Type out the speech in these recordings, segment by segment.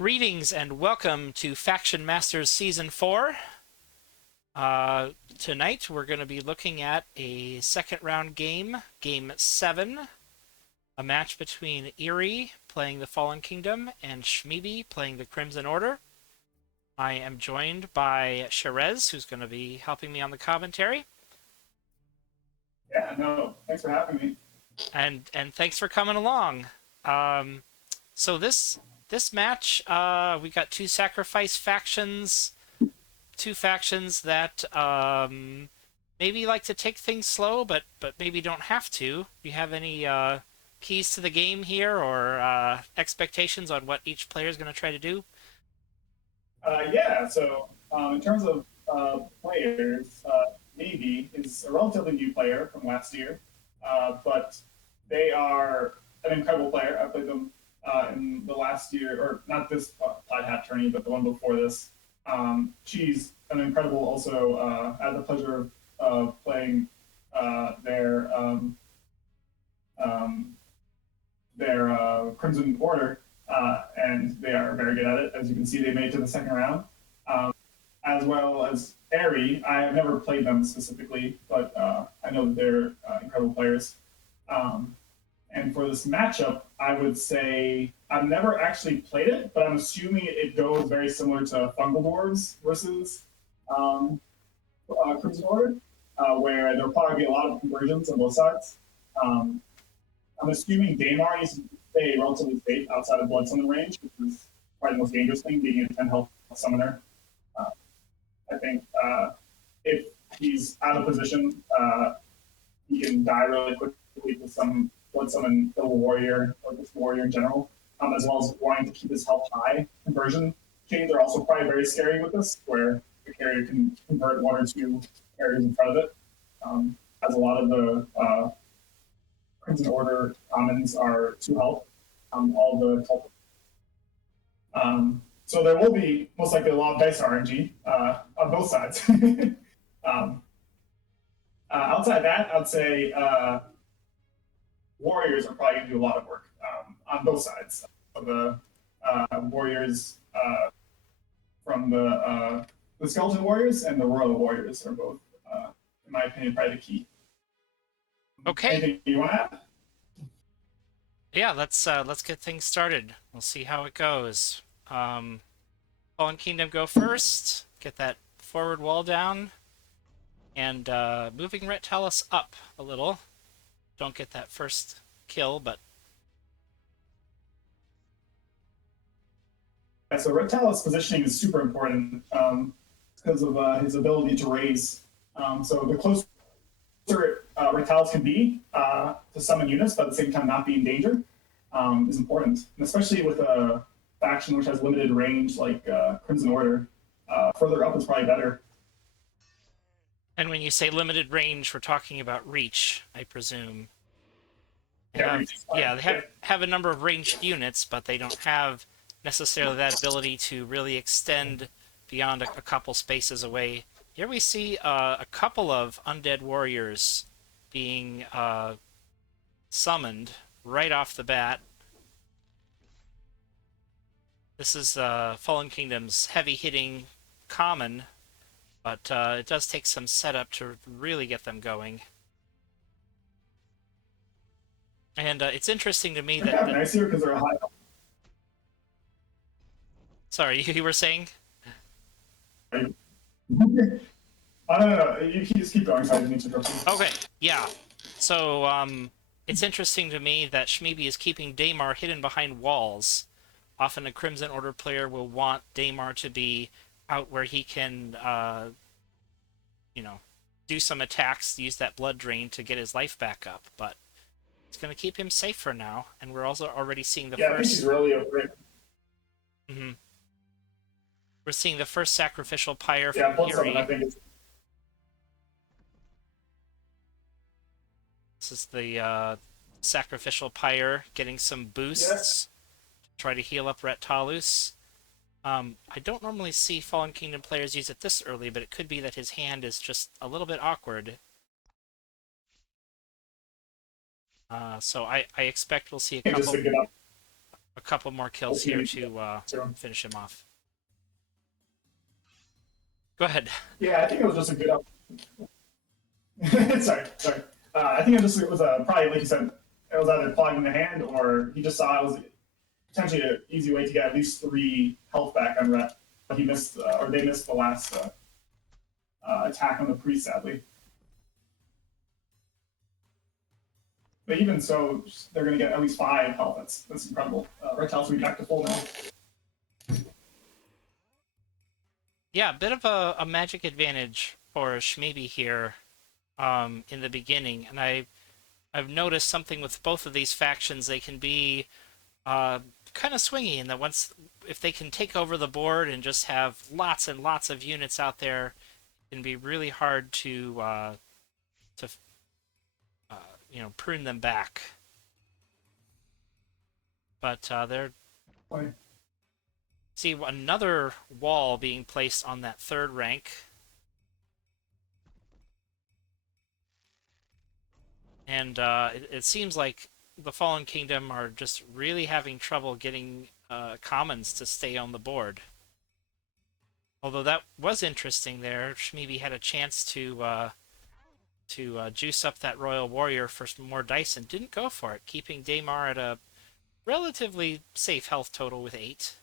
Greetings and welcome to FactionMasters Season 4. Tonight we're going to be looking at a second round game, Game 7, a match between Eerie playing the Fallen Kingdom and Shmeebee playing the Crimson Order. I am joined by Cherez, who's going to be helping me on the commentary. Yeah, no, thanks for having me. And thanks for coming along. So this match, we got two sacrifice factions, two factions that maybe like to take things slow, but maybe don't have to. Do you have any keys to the game here, or expectations on what each player is going to try to do? In terms of players, Navy is a relatively new player from last year, but they are an incredible player. I played them in the last year, or not this Tide Hat tourney, but the one before this. She's an incredible. Also, I had the pleasure of playing their Crimson Order, and they are very good at it. As you can see, they made it to the second round. As well as Eerie, I have never played them specifically, but I know that they're incredible players. And for this matchup, I would say I've never actually played it, but I'm assuming it goes very similar to Fungal Dwarves versus Crimson Order, where there'll probably be a lot of conversions on both sides. Um, I'm assuming Daymar needs to stay relatively safe outside of Blood Summon range, which is probably the most dangerous thing, being a 10 health summoner. Uh, I think if he's out of position, he can die really quickly with some Blood Summon Double Warrior or just Warrior in general, as well as wanting to keep his health high. Conversion chains are also probably very scary with this, where the carrier can convert one or two carriers in front of it. As a lot of the Crimson Order commons are 2 health. All the cult. So there will be most likely a lot of dice RNG on both sides. Outside that, I'd say warriors are probably going to do a lot of work on both sides. So the warriors from the skeleton warriors and the royal warriors are both, in my opinion, probably the key. Okay. Anything you want to add? Yeah, let's get things started. We'll see how it goes. Fallen Kingdom go first. Get that forward wall down. And moving Reptalis up a little. Don't get that first kill, but... Yeah, so Reptalis positioning is super important because of his ability to raise. So the closer Reptalis can be to summon units, but at the same time not be in danger, is important. And especially with a faction which has limited range like Crimson Order, further up is probably better. And when you say limited range, we're talking about reach, I presume. Yeah, they have a number of ranged units, but they don't have necessarily that ability to really extend beyond a couple spaces away. Here we see a couple of undead warriors being summoned right off the bat. This is Fallen Kingdom's heavy-hitting common, but it does take some setup to really get them going. And it's interesting to me that... nicer because they're high. Sorry, you were saying? No. You just keep going. Sorry, I didn't interrupt you. Okay, yeah. So, it's interesting to me that Shmeebee is keeping Daymar hidden behind walls. Often a Crimson Order player will want Daymar to be out where he can, do some attacks, use that blood drain to get his life back up, but it's going to keep him safe for now, and we're also already seeing the first... I think he's really afraid. Mm-hmm. We're seeing the first sacrificial pyre from Eerie. I think it's... This is the sacrificial pyre getting some boosts. Try to heal up Reptalis. I don't normally see Fallen Kingdom players use it this early, but it could be that his hand is just a little bit awkward. So I expect we'll see a a couple more kills here to finish him off. Go ahead. Yeah, I think it was just a good. Sorry. I think it was probably like you said, it was either clogging the hand or he just saw it was potentially an easy way to get at least 3 health back on Rhett. But he missed, or they missed the last attack on the priest, sadly. But even so, they're going to get at least 5 health. That's incredible. Reptiles will be back to full now. Yeah, a bit of a magic advantage for Shmeebee here in the beginning, and I've noticed something with both of these factions. They can be kind of swingy in that if they can take over the board and just have lots and lots of units out there, it can be really hard to prune them back. But they're see another wall being placed on that 3rd rank. And it seems like the Fallen Kingdom are just really having trouble getting commons to stay on the board. Although that was interesting there. Shmeebee had a chance to juice up that Royal Warrior for some more dice and didn't go for it, keeping Daymar at a relatively safe health total with 8.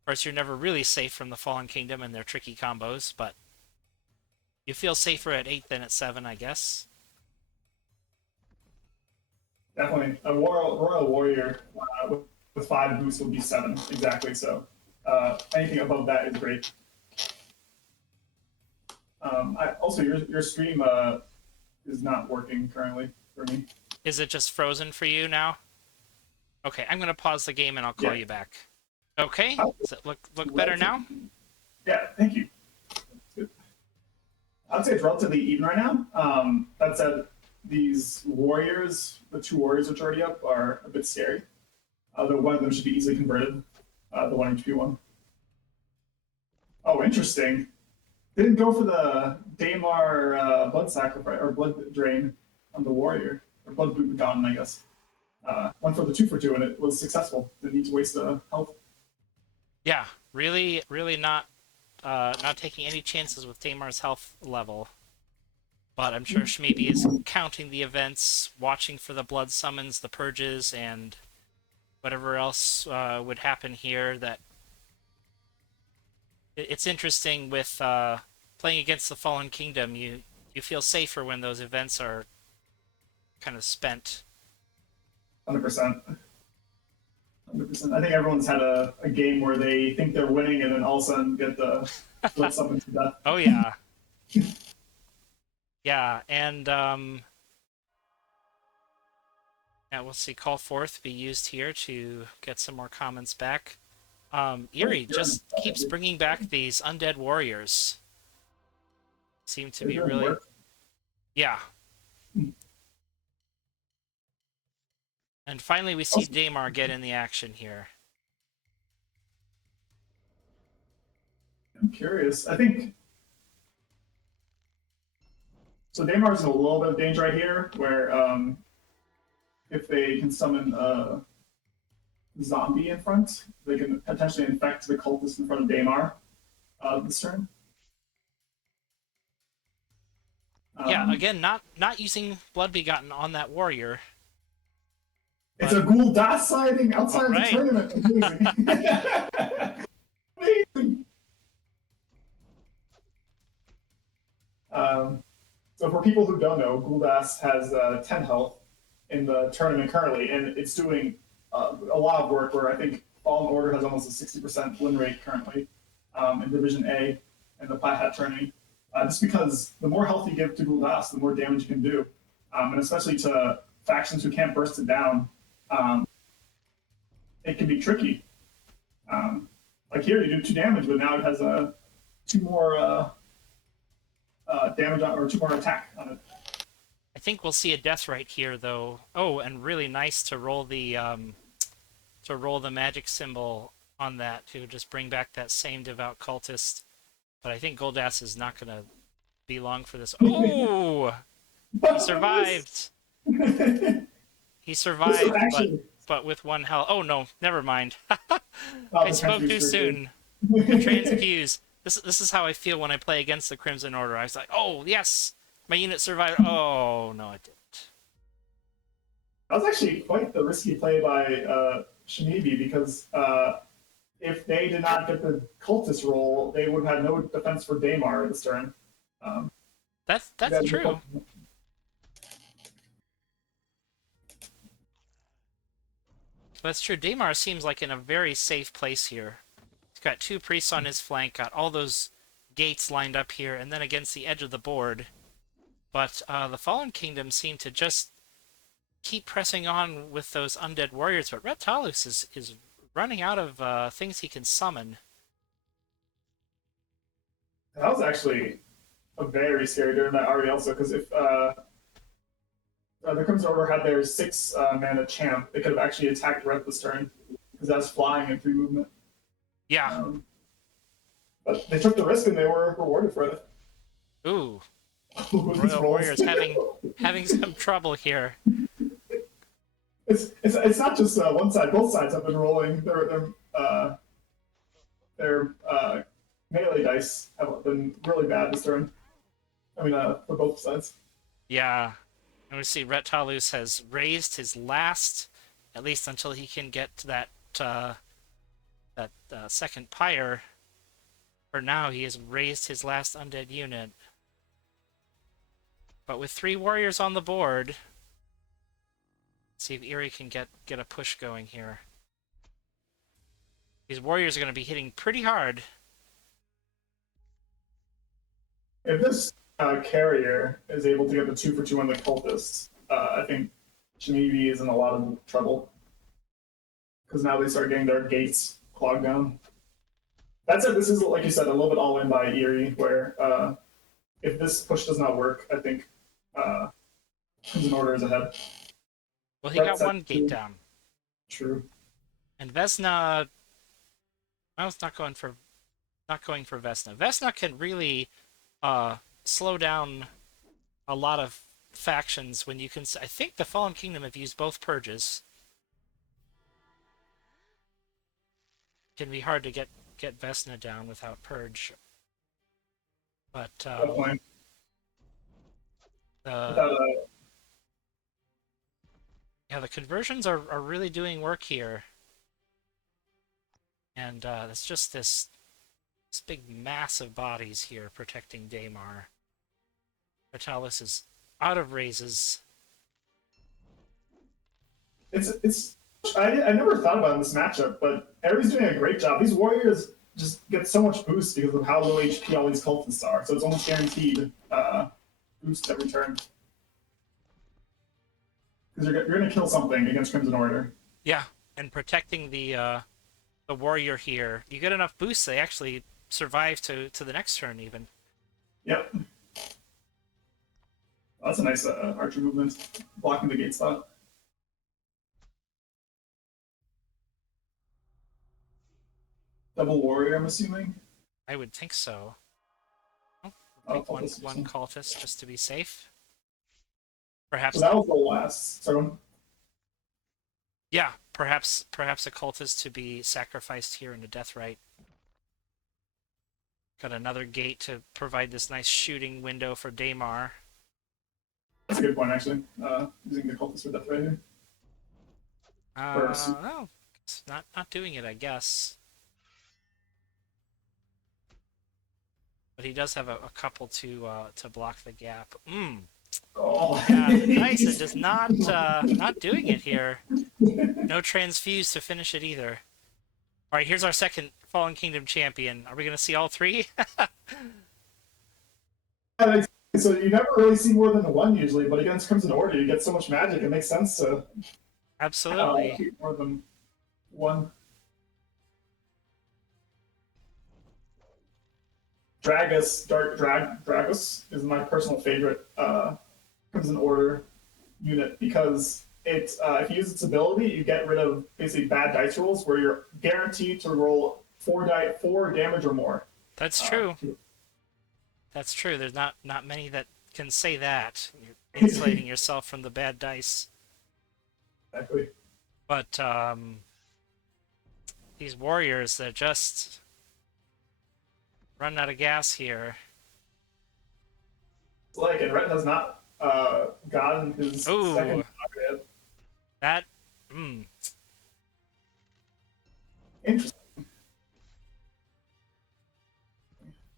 Of course, you're never really safe from the Fallen Kingdom and their tricky combos, but you feel safer at 8 than at 7, I guess. Definitely. A Royal Warrior with 5 boosts will be 7, exactly. So anything above that is great. Also, your stream is not working currently for me. Is it just frozen for you now? Okay, I'm going to pause the game and I'll call you back. Okay, does it look better now? Yeah, thank you. Good. I'd say it's relatively even right now. That said, these warriors, the 2 warriors which are already up, are a bit scary. Though one of them should be easily converted, the 1 HP one. Oh, interesting. Didn't go for the Daymar blood sacrifice or blood drain on the warrior, or blood boot gone, I guess. Went for the 2 for 2, and it was successful. Didn't need to waste the health. Yeah, really not taking any chances with Daymar's health level. But I'm sure Shmeebee is counting the events, watching for the blood summons, the purges, and whatever else would happen here. That it's interesting with playing against the Fallen Kingdom. You feel safer when those events are kind of spent. 100%. 100%. I think everyone's had a game where they think they're winning and then all of a sudden get the blood summon to death. Oh yeah. Yeah, and yeah, we'll see call forth be used here to get some more comments back. Eerie just keeps bringing back these undead warriors. Seem to be really... Yeah. And finally we see Daymar get in the action here. I'm curious. I think... So Daymar's in a little bit of danger right here, where if they can summon a zombie in front, they can potentially infect the cultist in front of Daymar this turn. Yeah, again, not using Blood Begotten on that warrior. It's a ghoul das sighting outside of the tournament. Amazing. Amazing. So for people who don't know, Guldas has 10 health in the tournament currently, and it's doing a lot of work where I think Fallen Order has almost a 60% win rate currently in Division A in the Plaid Hat tourney. Just because the more health you give to Guldas, the more damage you can do. And especially to factions who can't burst it down, it can be tricky. Like here, you do 2 damage, but now it has 2 more damage on, or 2 more attack on it. I think we'll see a death right here, though. Oh, and really nice to roll the magic symbol on that to just bring back that same devout cultist. But I think Goldas is not going to be long for this. Oh, he survived. He survived. Actually, but with 1 health. Oh no, never mind. I The spoke too transfuse soon. screwed The me. transfuse. This is how I feel when I play against the Crimson Order. I was like, oh yes, my unit survived. Oh no, it didn't. That was actually quite the risky play by Shmeebee because if they did not get the cultist roll, they would have had no defense for Daymar this turn. Um, That's true. That's true. Daymar seems like in a very safe place here. He's got 2 priests on his flank, got all those gates lined up here, and then against the edge of the board. But the Fallen Kingdom seem to just keep pressing on with those undead warriors. But Reptalus is running out of things he can summon. That was actually a very scary turn that already also because if the Crimson Order had their 6 mana champ, they could have actually attacked Red this turn because that's flying and 3 movement. Yeah. But they took the risk and they were rewarded for it. Ooh. These Royal rolls. Warriors having some trouble here. It's not just one side. Both sides have been rolling. Their melee dice have been really bad this turn. I mean, for both sides. Yeah. And we see Reptalus has raised his last, at least until he can get to that second pyre. For now, he has raised his last undead unit. But with 3 warriors on the board, let's see if Eerie can get a push going here. These warriors are going to be hitting pretty hard. If this carrier is able to get the 2 for 2 on the cultists, I think Shmeebee is in a lot of trouble because now they start getting their gates clogged down. That's it. This is, like you said, a little bit all in by Eerie, where if this push does not work, I think Crimson Order is ahead. Well, he got 1 gate down. True. And Vesna, I was not going for Vesna. Vesna can really slow down a lot of factions when you can. I think the Fallen Kingdom have used both purges. It can be hard to get Vesna down without purge. But yeah, the conversions are really doing work here. And it's just this big mass of bodies here protecting Daymar. Reptalus is out of raises. I never thought about this matchup, but Ares doing a great job. These warriors just get so much boost because of how low HP all these cultists are. So it's almost guaranteed boost every turn. Because you're going to kill something against Crimson Order. Yeah, and protecting the warrior here, you get enough boosts, they actually survive to the next turn even. Yep. That's a nice archer movement, blocking the gate spot. Double warrior, I'm assuming. I would think so. Oh, take one cultist just to be safe. Perhaps. So that was the last. So. Yeah, perhaps a cultist to be sacrificed here in a death rite. Got another gate to provide this nice shooting window for Daymar. That's a good point, actually. Using the cultist for death rite here. No, it's not doing it, I guess. But he does have a couple to block the gap. Oh, yeah, nice. It's just not doing it here. No transfuse to finish it either. All right, here's our second Fallen Kingdom champion. Are we going to see all 3? So you never really see more than 1 usually, but against Crimson Order, you get so much magic. It makes sense to absolutely more than 1. Dragus is my personal favorite Crimson Order unit because if you use its ability, you get rid of basically bad dice rolls where you're guaranteed to roll 4 damage or more. That's true. That's true. There's not many that can say that. You're insulating yourself from the bad dice. Exactly. But these warriors, they're just running out of gas here. It's like, and Ret has not gotten his Ooh, second fire yet. that. Mm. Interesting.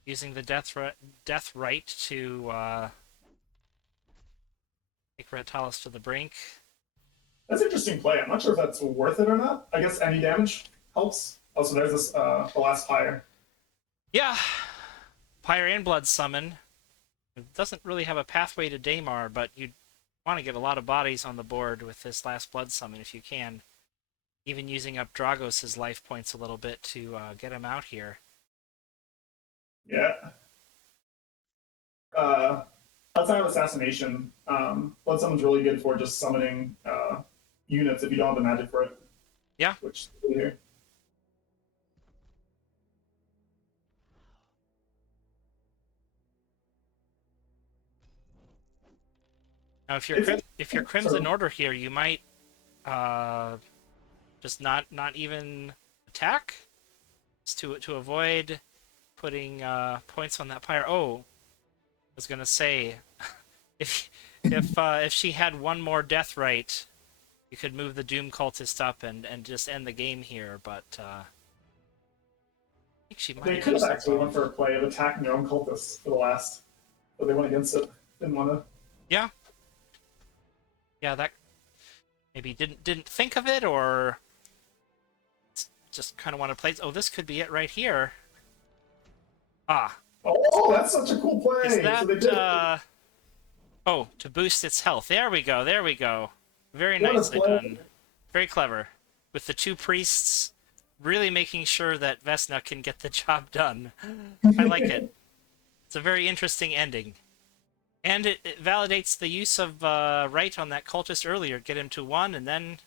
Using the death right to take Retalis to the brink. That's an interesting play. I'm not sure if that's worth it or not. I guess any damage helps. Also, there's this the last fire. Yeah, Pyre and Blood Summon. It doesn't really have a pathway to Daymar, but you want to get a lot of bodies on the board with this last Blood Summon if you can. Even using up Dragos' life points a little bit to get him out here. Yeah. Outside of assassination, Blood Summon's really good for just summoning units if you don't have the magic for it. Yeah. Which is here. Now, if you're Crimson Order here, you might just not even attack, just to avoid putting points on that pyre. Oh, I was gonna say, if she had one more death right, you could move the Doom Cultist up and just end the game here. But I think she might. They could have actually went for a play of attacking their own cultists for the last, but they went against it. Didn't want to. Yeah. Yeah, that maybe didn't think of it, or just kind of want to play. Oh, this could be it right here. Ah. Oh, that's such a cool play. Is that, so they did. Oh, to boost its health. There we go. There we go. Very nicely done. Very clever. With the two priests really making sure that Vesna can get the job done. I like it. It's a very interesting ending. And it validates the use of right on that cultist earlier. Get him to 1, and then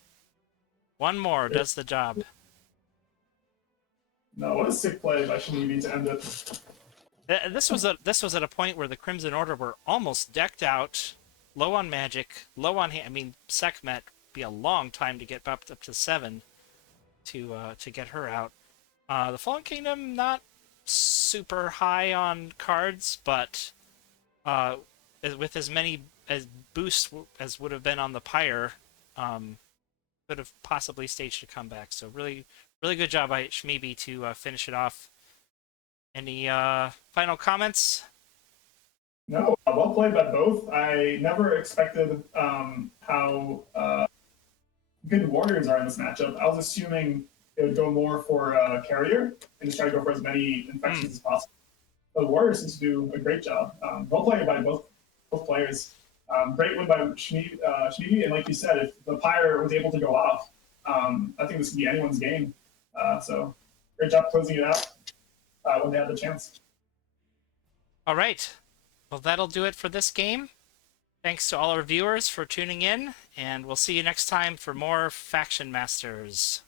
one more does the job. No, what a sick play by Shmeebee to end it. This was at a point where the Crimson Order were almost decked out, low on magic, low on hand. I mean, Sekhmet be a long time to get up to 7 to get her out. The Fallen Kingdom not super high on cards, but with as many as boosts as would have been on the Pyre, could have possibly staged a comeback. So really good job by Shmeebee to finish it off. Any final comments? No, well played by both. I never expected how good warriors are in this matchup. I was assuming they would go more for carrier and just try to go for as many infections as possible. But the warriors seem to do a great job. Well played by both players. Great win by Shmeebee, and like you said, if the Pyre was able to go off, I think this could be anyone's game. So great job closing it out when they had the chance. All right. Well, that'll do it for this game. Thanks to all our viewers for tuning in, and we'll see you next time for more Faction Masters.